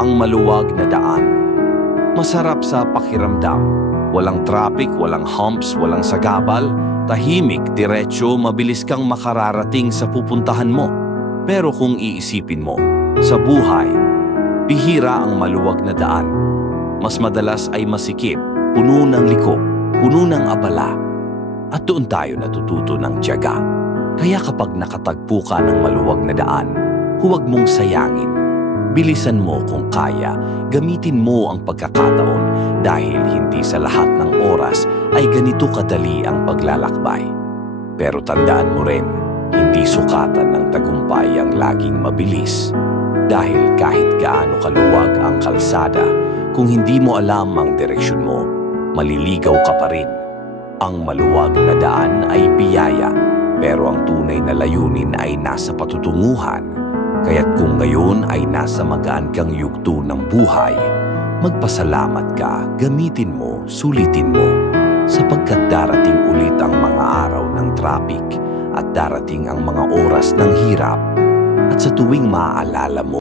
ang maluwag na daan. Masarap sa pakiramdam. Walang traffic, walang humps, walang sagabal. Tahimik, diretso, mabilis kang makararating sa pupuntahan mo. Pero kung iisipin mo, sa buhay, bihira ang maluwag na daan. Mas madalas ay masikip, puno ng liko, puno ng abala. At doon tayo natututo ng tiyaga. Kaya kapag nakatagpo ka ng maluwag na daan, huwag mong sayangin. Bilisan mo kung kaya, gamitin mo ang pagkakataon dahil hindi sa lahat ng oras ay ganito kadali ang paglalakbay. Pero tandaan mo rin, hindi sukatan ng tagumpay ang laging mabilis. Dahil kahit gaano kaluwag ang kalsada, kung hindi mo alam ang direksyon mo, maliligaw ka pa rin. Ang maluwag na daan ay biyaya, pero ang tunay na layunin ay nasa patutunguhan. Kaya't kung ngayon ay nasa magaan kang yugto ng buhay, magpasalamat ka, gamitin mo, sulitin mo, sapagkat darating ulit ang mga araw ng traffic at darating ang mga oras ng hirap. At sa tuwing maaalala mo